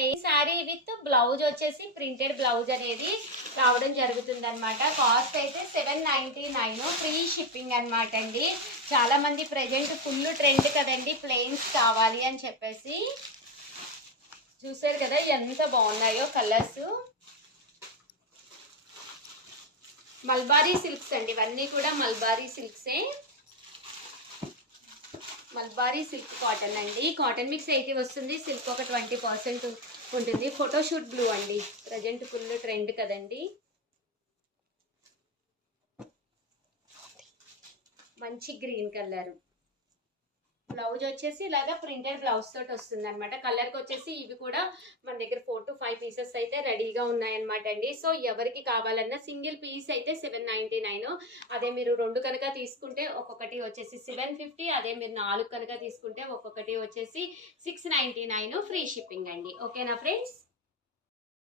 Plain sari with blouse వచ్చేసి printed blouse అనేది రావడం జరుగుతుంది అనమాట. కాస్ట్ అయితే 799, ఫ్రీ షిప్పింగ్ అనమాట అండి. చాలా మంది ప్రజెంట్ ఫుల్ ట్రెండ్ కదండి ప్లెయిన్స్ కావాలి అని చెప్పేసి. చూసారు కదా ఎంత బాగున్నాయో కలర్స్. మల్బారీ సిల్క్స్ అండి, ఇవన్నీ కూడా మల్బారీ సిల్క్సే. మల్బారీ సిల్క్ కాటన్ అండి. కాటన్ మిక్స్ 80 వస్తుంది, సిల్క్ ఒక 20% ఉంటుంది. ఫోటోషూట్ బ్లూ అండి, ప్రజెంట్ ఫుల్ ట్రెండ్ కదండి. మంచి గ్రీన్ కలర్. బ్లౌజ్ వచ్చేసి ఇలాగా ప్రింటెడ్ బ్లౌజ్ తోటి వస్తుంది అనమాట. కలర్కి వచ్చేసి ఇవి కూడా మన దగ్గర 4 to 5 పీసెస్ అయితే రెడీగా ఉన్నాయన్నమాట అండి. సో ఎవరికి కావాలన్నా సింగిల్ పీస్ అయితే 799. అదే మీరు 2 కనుక తీసుకుంటే ఒక్కొక్కటి వచ్చేసి 750. అదే మీరు 4 కనుక తీసుకుంటే ఒక్కొక్కటి వచ్చేసి 699, ఫ్రీ షిప్పింగ్ అండి. ఓకేనా ఫ్రెండ్స్?